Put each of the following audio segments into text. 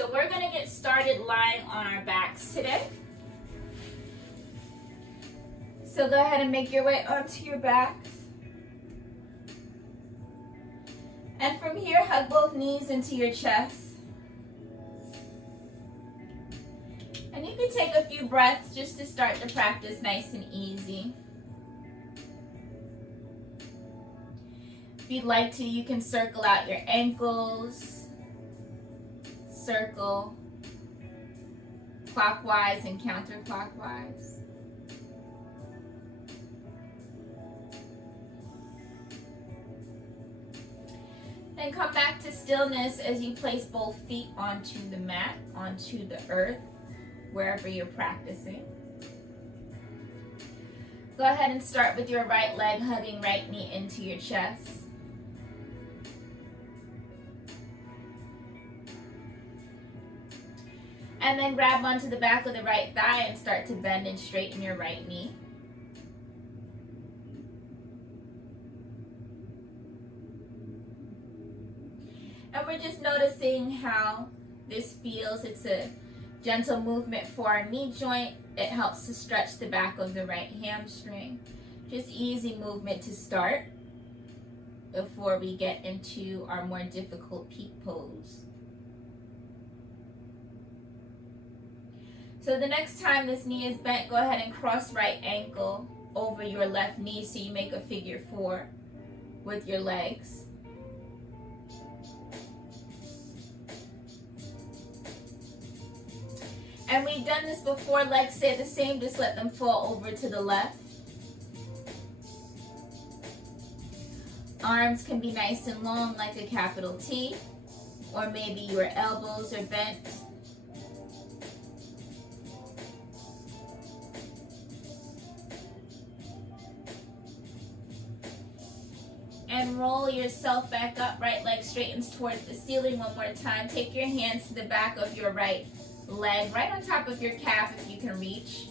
So we're going to get started lying on our backs today. So go ahead and make your way onto your backs. And from here, hug both knees into your chest. And you can take a few breaths just to start the practice nice and easy. If you'd like to, you can circle out your ankles, circle clockwise and counterclockwise. Then come back to stillness as you place both feet onto the mat, onto the earth, wherever you're practicing. Go ahead and start with your right leg hugging right knee into your chest. And then grab onto the back of the right thigh and start to bend and straighten your right knee. And we're just noticing how this feels. It's a gentle movement for our knee joint. It helps to stretch the back of the right hamstring. Just easy movement to start before we get into our more difficult peak pose. So the next time this knee is bent, go ahead and cross right ankle over your left knee so you make a figure 4 with your legs. And we've done this before, legs stay the same, just let them fall over to the left. Arms can be nice and long like a capital T, or maybe your elbows are bent. And roll yourself back up, right leg straightens towards the ceiling one more time. Take your hands to the back of your right leg, right on top of your calf if you can reach.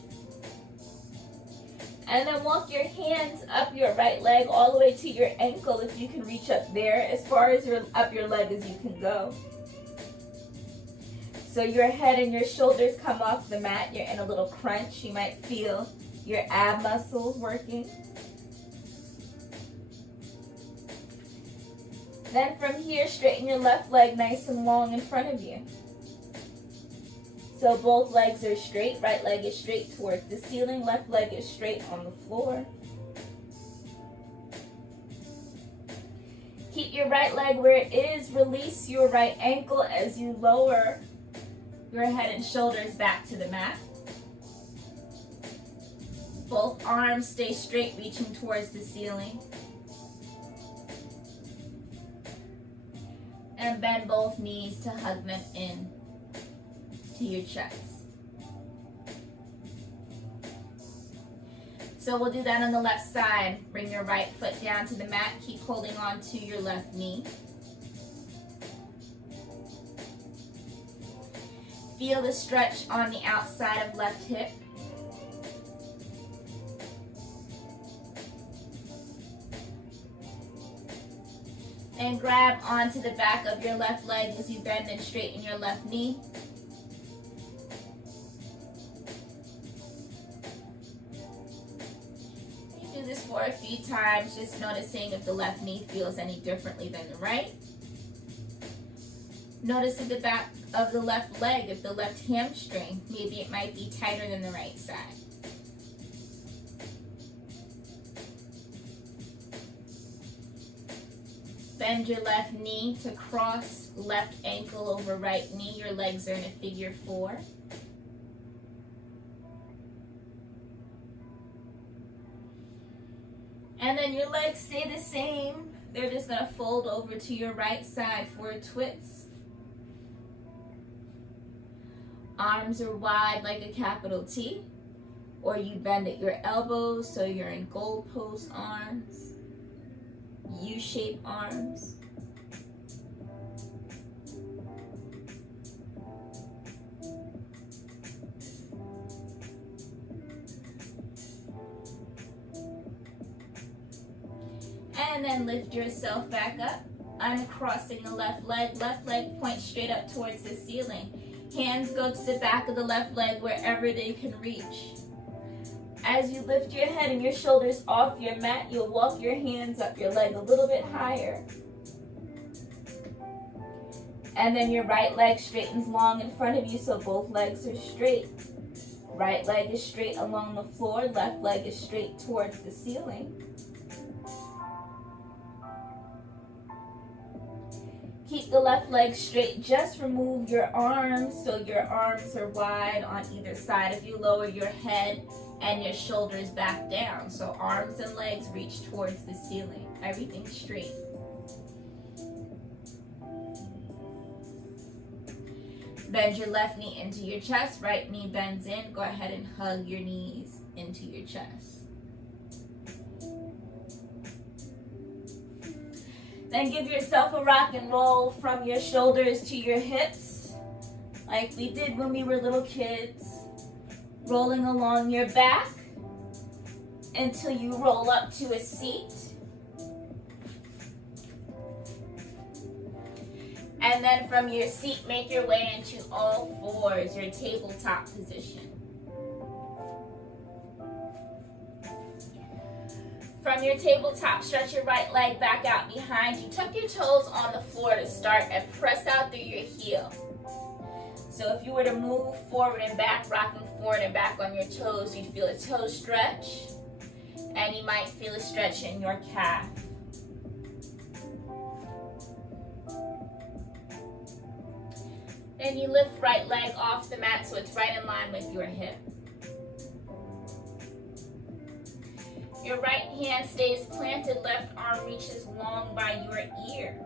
And then walk your hands up your right leg all the way to your ankle if you can reach up there, as far as up your leg as you can go. So your head and your shoulders come off the mat. You're in a little crunch. You might feel your ab muscles working. Then from here, straighten your left leg nice and long in front of you. So both legs are straight. Right leg is straight towards the ceiling. Left leg is straight on the floor. Keep your right leg where it is. Release your right ankle as you lower your head and shoulders back to the mat. Both arms stay straight, reaching towards the ceiling. And bend both knees to hug them in to your chest. So we'll do that on the left side. Bring your right foot down to the mat. Keep holding on to your left knee. Feel the stretch on the outside of left hip. And grab onto the back of your left leg as you bend and straighten your left knee. You do this for a few times, just noticing if the left knee feels any differently than the right. Notice at the back of the left leg, if the left hamstring, maybe it might be tighter than the right side. Bend your left knee to cross left ankle over right knee. Your legs are in a figure 4. And then your legs stay the same. They're just going to fold over to your right side for a twist. Arms are wide like a capital T, or you bend at your elbows so you're in goalpost arms. U-shaped arms. And then lift yourself back up. uncrossing the left leg points straight up towards the ceiling. Hands go to the back of the left leg wherever they can reach. As you lift your head and your shoulders off your mat, you'll walk your hands up your leg a little bit higher. And then your right leg straightens long in front of you so both legs are straight. Right leg is straight along the floor, left leg is straight towards the ceiling. Keep the left leg straight. Just remove your arms so your arms are wide on either side of you. Lower your head and your shoulders back down. So arms and legs reach towards the ceiling. Everything straight. Bend your left knee into your chest. Right knee bends in. Go ahead and hug your knees into your chest. Then give yourself a rock and roll from your shoulders to your hips, like we did when we were little kids. Rolling along your back until you roll up to a seat. And then from your seat, make your way into all fours, your tabletop position. From your tabletop, stretch your right leg back out behind you. Tuck your toes on the floor to start and press out through your heel. So if you were to move forward and back, rocking forward and back on your toes, you'd feel a toe stretch, and you might feel a stretch in your calf. Then you lift right leg off the mat so it's right in line with your hip. Your right hand stays planted, left arm reaches long by your ear.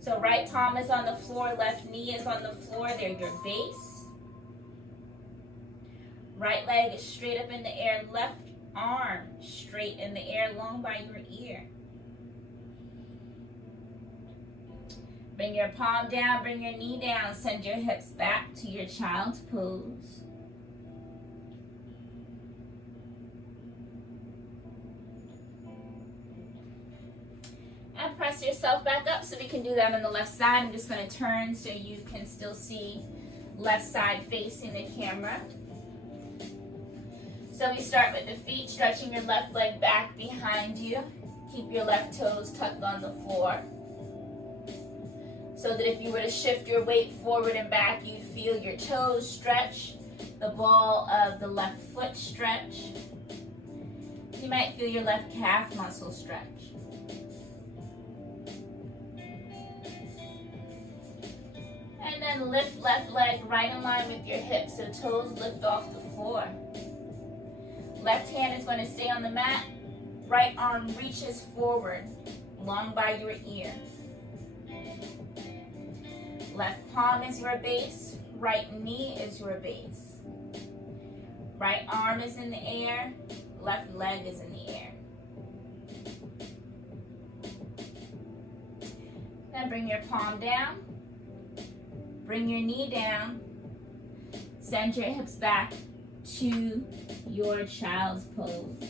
So right palm is on the floor, left knee is on the floor, they're your base. Right leg is straight up in the air, left arm straight in the air, long by your ear. Bring your palm down, bring your knee down, send your hips back to your child's pose. And press yourself back up so we can do that on the left side. I'm just going to turn so you can still see left side facing the camera. So we start with the feet, stretching your left leg back behind you. Keep your left toes tucked on the floor. So that if you were to shift your weight forward and back, you'd feel your toes stretch, the ball of the left foot stretch. You might feel your left calf muscle stretch. And then lift left leg right in line with your hips so toes lift off the floor. Left hand is going to stay on the mat. Right arm reaches forward, long by your ear. Left palm is your base. Right knee is your base. Right arm is in the air. Left leg is in the air. Then bring your palm down. Bring your knee down. Send your hips back to your child's pose.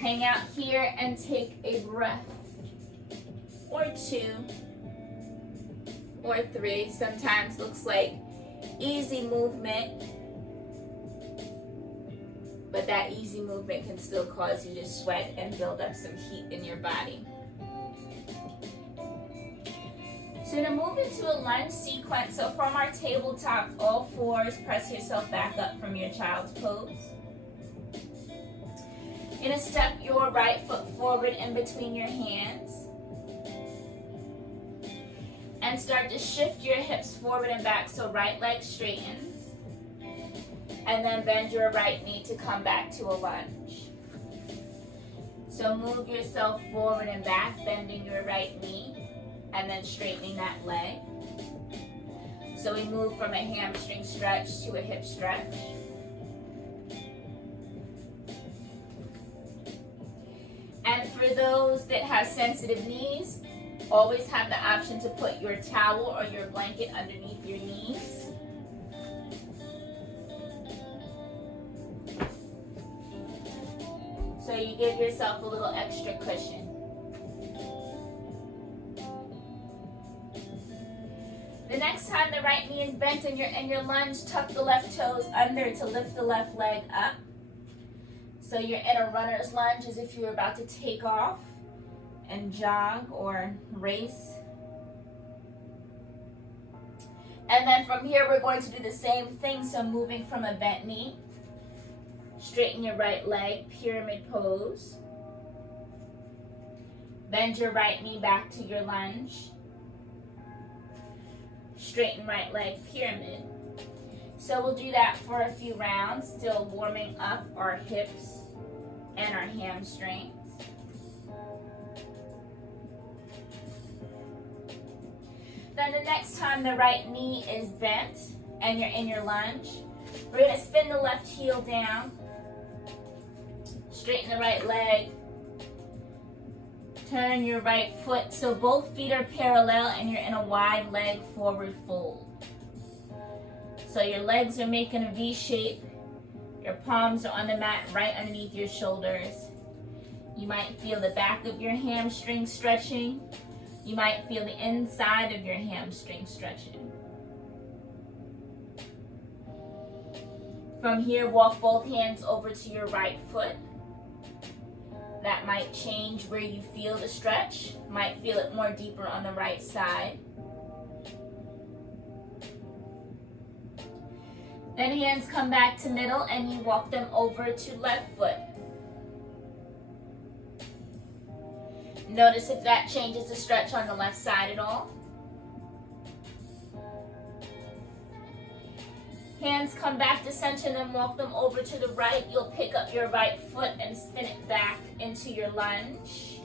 Hang out here and take a breath or two or three. Sometimes looks like easy movement, but that easy movement can still cause you to sweat and build up some heat in your body. So to move into a lunge sequence, so from our tabletop, all fours, press yourself back up from your child's pose. You're going to step your right foot forward in between your hands. And start to shift your hips forward and back so right leg straightens. And then bend your right knee to come back to a lunge. So move yourself forward and back, bending your right knee. And then straightening that leg. So we move from a hamstring stretch to a hip stretch. And for those that have sensitive knees, always have the option to put your towel or your blanket underneath your knees. So you give yourself a little extra cushion. The next time the right knee is bent in your lunge, tuck the left toes under to lift the left leg up. So you're in a runner's lunge as if you were about to take off and jog or race. And then from here, we're going to do the same thing. So moving from a bent knee, straighten your right leg, pyramid pose. Bend your right knee back to your lunge. Straighten right leg, pyramid. So we'll do that for a few rounds, still warming up our hips and our hamstrings. Then the next time the right knee is bent and you're in your lunge, we're going to spin the left heel down, straighten the right leg, turn your right foot so both feet are parallel and you're in a wide leg forward fold. So your legs are making a V shape, your palms are on the mat right underneath your shoulders. You might feel the back of your hamstring stretching. You might feel the inside of your hamstring stretching. From here, walk both hands over to your right foot. That might change where you feel the stretch. Might feel it more deeper on the right side. Then hands come back to middle and you walk them over to left foot. Notice if that changes the stretch on the left side at all. Hands come back to center and then walk them over to the right. You'll pick up your right foot and spin it back into your lunge.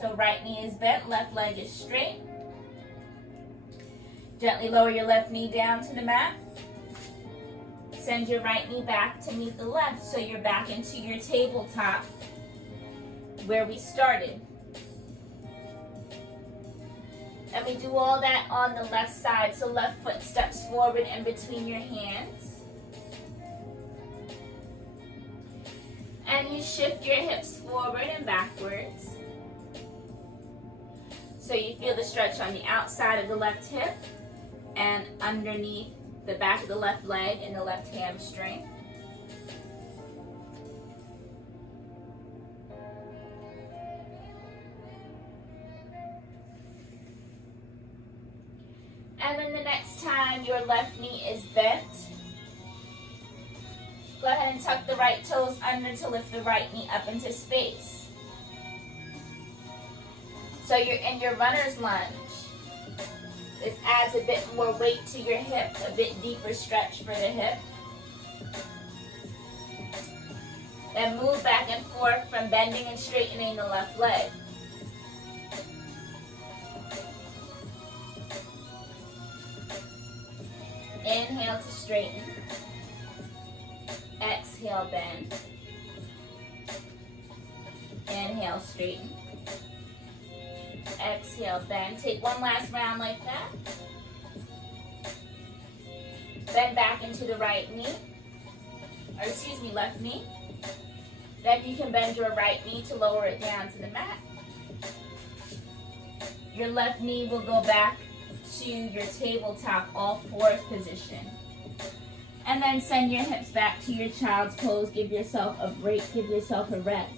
So right knee is bent, left leg is straight. Gently lower your left knee down to the mat. Send your right knee back to meet the left so you're back into your tabletop where we started. And we do all that on the left side. So left foot steps forward in between your hands. And you shift your hips forward and backwards. So you feel the stretch on the outside of the left hip and underneath the back of the left leg and the left hamstring. And then the next time your left knee is bent, go ahead and tuck the right toes under to lift the right knee up into space. So you're in your runner's lunge. This adds a bit more weight to your hip, a bit deeper stretch for the hip. Then move back and forth from bending and straightening the left leg. Inhale to straighten. Exhale, bend. Inhale, straighten. Exhale, bend. Take one last round like that. Bend back into the right knee. Or excuse me, left knee. Then you can bend your right knee to lower it down to the mat. Your left knee will go back to your tabletop all fours position. And then send your hips back to your child's pose. Give yourself a break, give yourself a rest.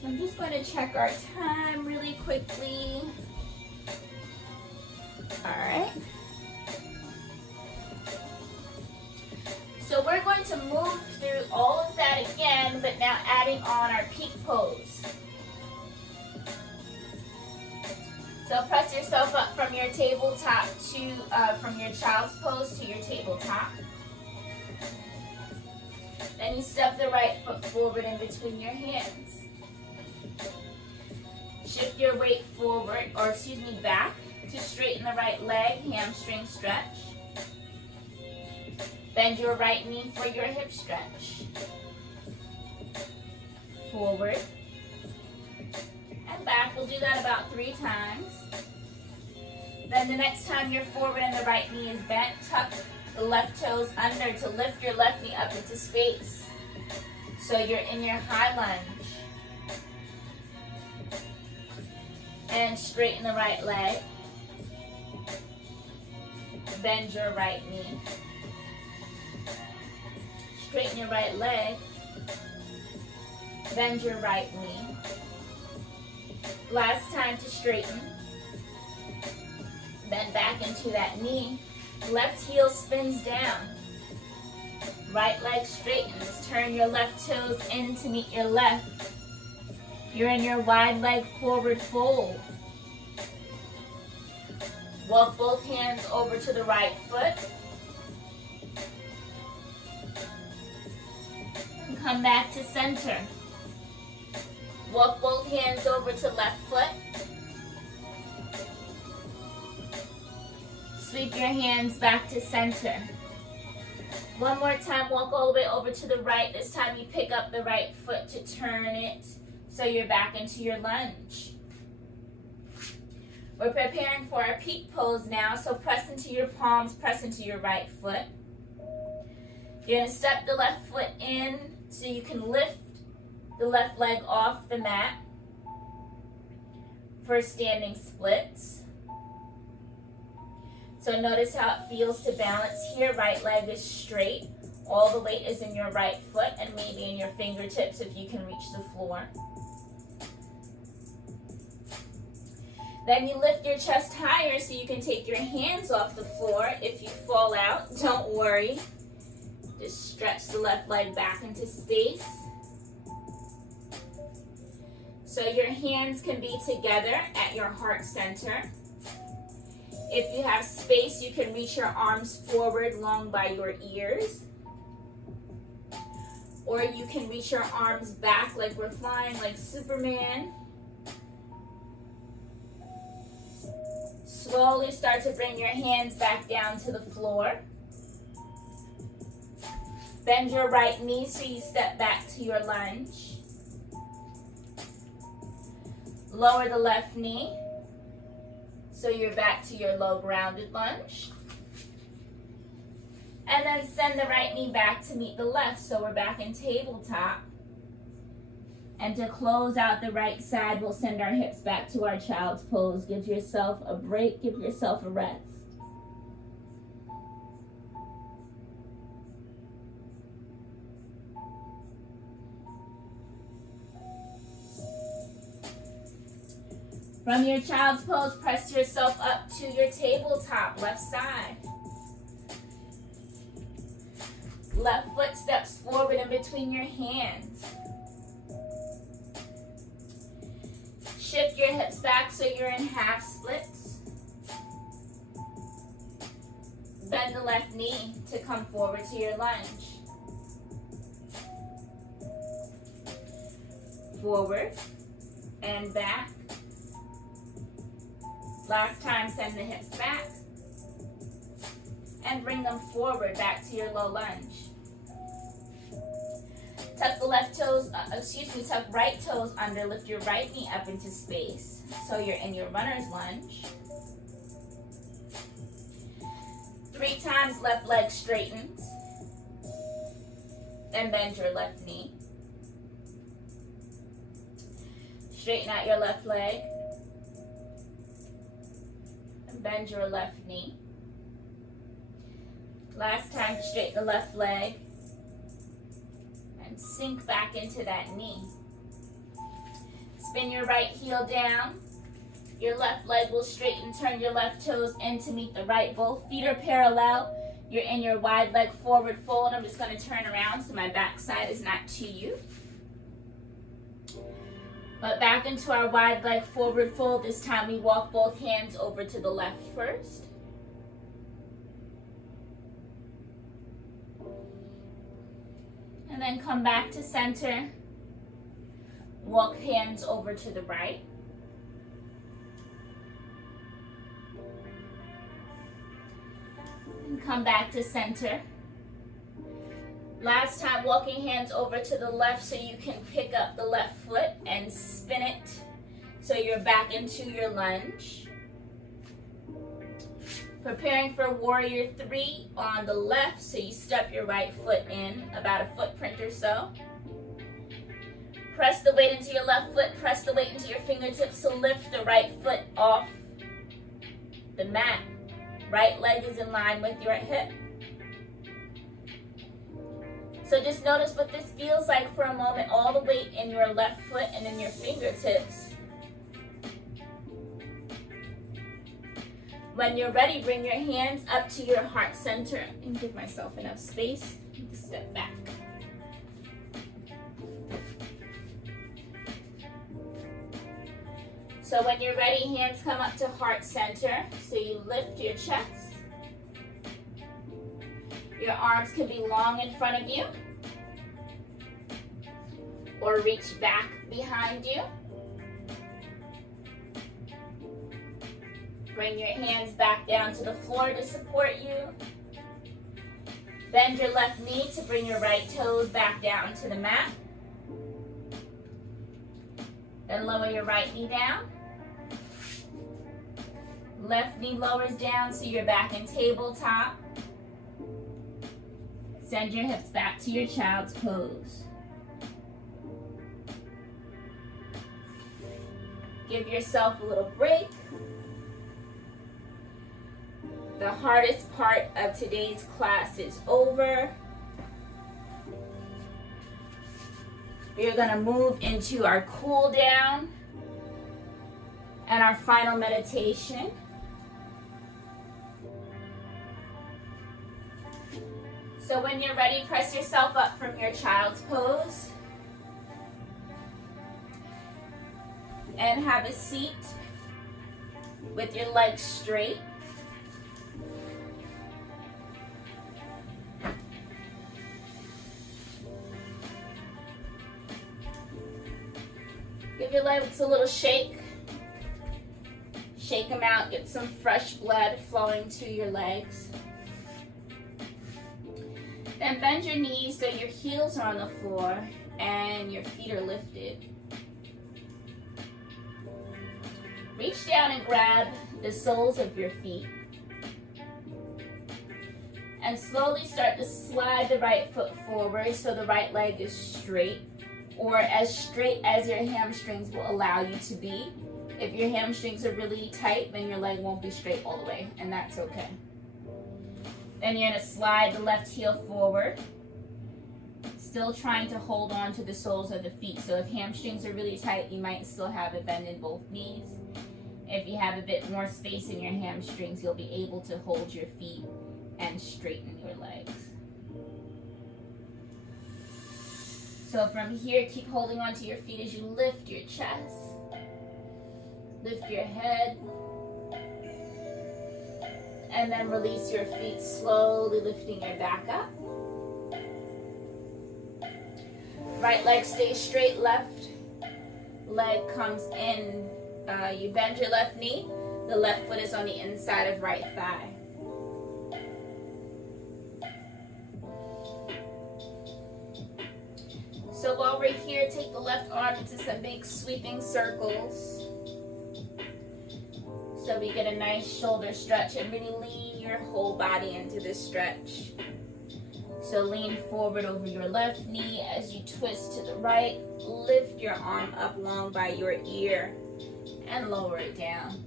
So I'm just going to check our time really quickly. All right. So we're going to move through all of that again, but now adding on our peak pose. So press yourself up from your tabletop to, from your child's pose to your tabletop. Then you step the right foot forward in between your hands. Shift your weight forward, or excuse me, back to straighten the right leg, hamstring stretch. Bend your right knee for your hip stretch. Forward and back. We'll do that about 3 times. Then the next time you're forward and the right knee is bent, tuck the left toes under to lift your left knee up into space. So you're in your high lunge. And straighten the right leg. Bend your right knee. Straighten your right leg. Bend your right knee. Last time to straighten. Bend back into that knee. Left heel spins down. Right leg straightens. Turn your left toes in to meet your left. You're in your wide leg forward fold. Walk both hands over to the right foot. And come back to center. Walk both hands over to left foot. Sweep your hands back to center. One more time, walk all the way over to the right. This time you pick up the right foot to turn it so you're back into your lunge. We're preparing for our peak pose now, so press into your palms, press into your right foot. You're going to step the left foot in so you can lift the left leg off the mat for standing splits. So notice how it feels to balance here. Right leg is straight. All the weight is in your right foot and maybe in your fingertips if you can reach the floor. Then you lift your chest higher so you can take your hands off the floor. If you fall out, don't worry. Just stretch the left leg back into space. So your hands can be together at your heart center. If you have space, you can reach your arms forward long by your ears. Or you can reach your arms back like we're flying like Superman. Slowly start to bring your hands back down to the floor. Bend your right knee so you step back to your lunge. Lower the left knee so you're back to your low grounded lunge. And then send the right knee back to meet the left so we're back in tabletop. And to close out the right side, we'll send our hips back to our child's pose. Give yourself a break, give yourself a rest. From your child's pose, press yourself up to your tabletop, left side. Left foot steps forward in between your hands. Shift your hips back so you're in half splits. Bend the left knee to come forward to your lunge. Forward and back. Last time, send the hips back. And bring them forward back to your low lunge. Tuck the tuck right toes under, lift your right knee up into space. So you're in your runner's lunge. 3 times left leg straightens. Then bend your left knee. Straighten out your left leg. And bend your left knee. Last time, straighten the left leg. And sink back into that knee. Spin your right heel down. Your left leg will straighten. Turn your left toes in to meet the right. Both feet are parallel. You're in your wide leg forward fold. I'm just going to turn around so my back side is not to you. But back into our wide leg forward fold. This time we walk both hands over to the left first. And then come back to center. Walk hands over to the right. And come back to center. Last time, walking hands over to the left so you can pick up the left foot and spin it so you're back into your lunge. Preparing for warrior 3 on the left, so you step your right foot in about a footprint or so. Press the weight into your left foot, press the weight into your fingertips, so lift the right foot off the mat. Right leg is in line with your hip. So just notice what this feels like for a moment, all the weight in your left foot and in your fingertips. When you're ready, bring your hands up to your heart center and give myself enough space to step back. So when you're ready, hands come up to heart center. So you lift your chest. Your arms could be long in front of you or reach back behind you. Bring your hands back down to the floor to support you. Bend your left knee to bring your right toes back down to the mat. Then lower your right knee down. Left knee lowers down so you're back in tabletop. Send your hips back to your child's pose. Give yourself a little break. The hardest part of today's class is over. We are going to move into our cool down and our final meditation. So when you're ready, press yourself up from your child's pose and have a seat with your legs straight. Give your legs a little shake. Shake them out, get some fresh blood flowing to your legs. Then bend your knees so your heels are on the floor and your feet are lifted. Reach down and grab the soles of your feet. And slowly start to slide the right foot forward so the right leg is straight, or as straight as your hamstrings will allow you to be. If your hamstrings are really tight, then your leg won't be straight all the way, and that's okay. Then you're going to slide the left heel forward, still trying to hold on to the soles of the feet. So if hamstrings are really tight, you might still have a bend in both knees. If you have a bit more space in your hamstrings, you'll be able to hold your feet and straighten your legs. So from here, keep holding onto your feet as you lift your chest, lift your head, and then release your feet, slowly lifting your back up. Right leg stays straight, left leg comes in. You bend your left knee, the left foot is on the inside of right thigh. So while we're here, take the left arm into some big sweeping circles. So we get a nice shoulder stretch and really lean your whole body into this stretch. So lean forward over your left knee as you twist to the right. Lift your arm up long by your ear and lower it down.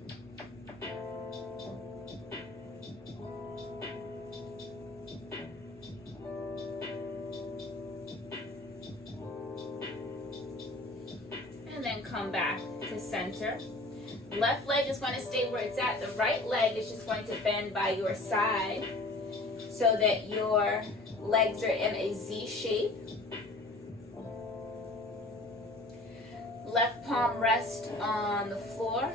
And then come back to center. Left leg is going to stay where it's at. The right leg is just going to bend by your side so that your legs are in a Z shape. Left palm rests on the floor.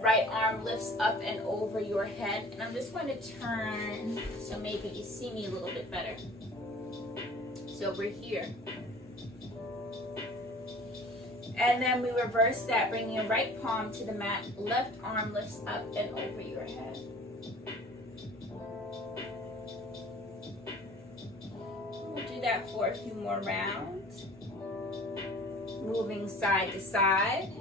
Right arm lifts up and over your head. And I'm just going to turn so maybe you see me a little bit better. So we're here. And then we reverse that, bringing your right palm to the mat. Left arm lifts up and over your head. We'll do that for a few more rounds. Moving side to side.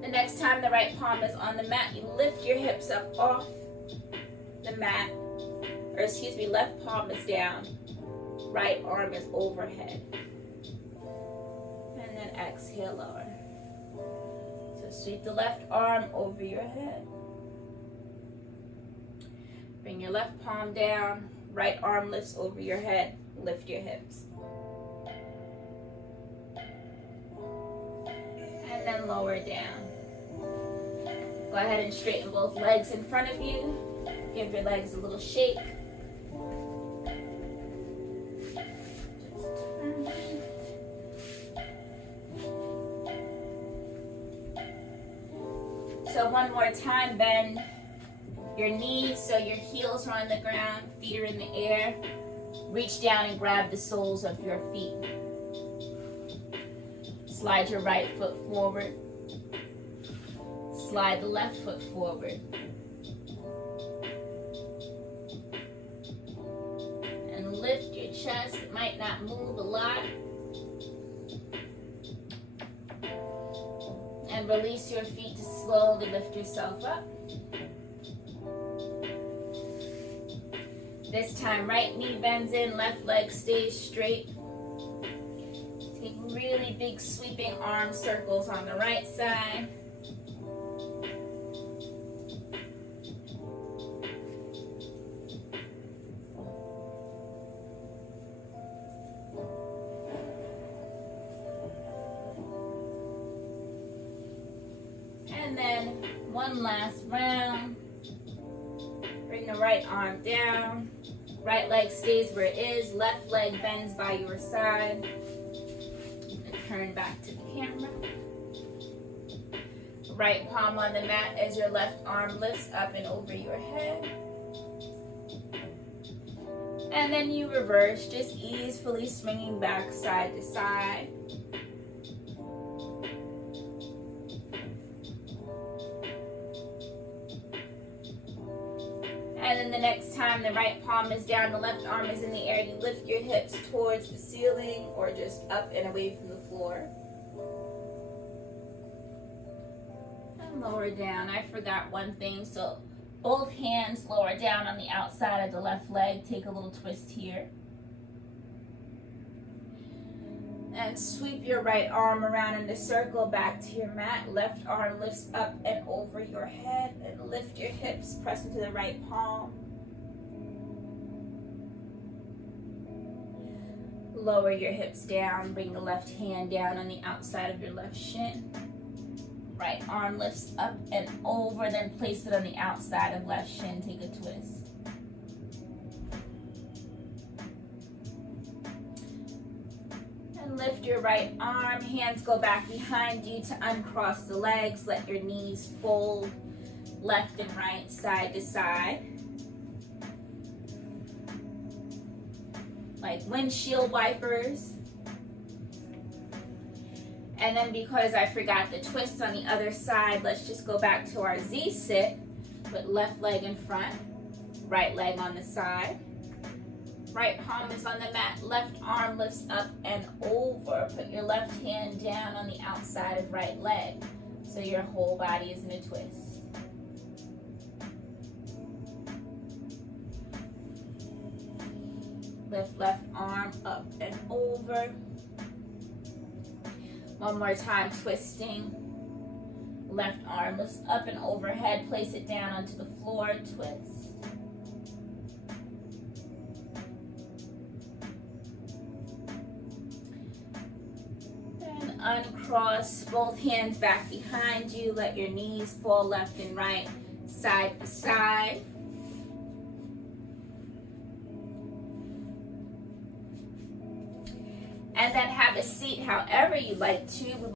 The The next time the right palm is on the mat, you lift your hips up off the mat, or excuse me, left palm is down, right arm is overhead. And then exhale, lower. So sweep the left arm over your head. Bring your left palm down, right arm lifts over your head, lift your hips. And then lower down. Go ahead and straighten both legs in front of you. Give your legs a little shake. So one more time, bend your knees so your heels are on the ground, feet are in the air. Reach down and grab the soles of your feet. Slide your right foot forward. Slide the left foot forward. And lift your chest. It might not move a lot. And release your feet to slowly lift yourself up. This time, right knee bends in, left leg stays straight. Take really big sweeping arm circles on the right side. And then one last round. Bring the right arm down. Right leg stays where it is. Left leg bends by your side. And turn back to the camera. Right palm on the mat as your left arm lifts up and over your head. And then you reverse, just easily swinging back side to side. And then the next time the right palm is down, the left arm is in the air, you lift your hips towards the ceiling or just up and away from the floor. And lower down. I forgot one thing. So both hands lower down on the outside of the left leg. Take a little twist here. And sweep your right arm around in a circle back to your mat. Left arm lifts up and over your head. And lift your hips, press into the right palm. Lower your hips down. Bring the left hand down on the outside of your left shin. Right arm lifts up and over, then place it on the outside of left shin. Take a twist. Lift your right arm, hands go back behind you to uncross the legs. Let your knees fold left and right, side to side. Like windshield wipers. And then because I forgot the twist on the other side, let's just go back to our Z sit with left leg in front, right leg on the side. Right palm is on the mat, left arm lifts up and over. Put your left hand down on the outside of right leg so your whole body is in a twist. Lift left arm up and over. One more time, twisting. Left arm lifts up and overhead. Place it down onto the floor, twist. Uncross both hands back behind you. Let your knees fall left and right, side to side. And then have a seat however you like to.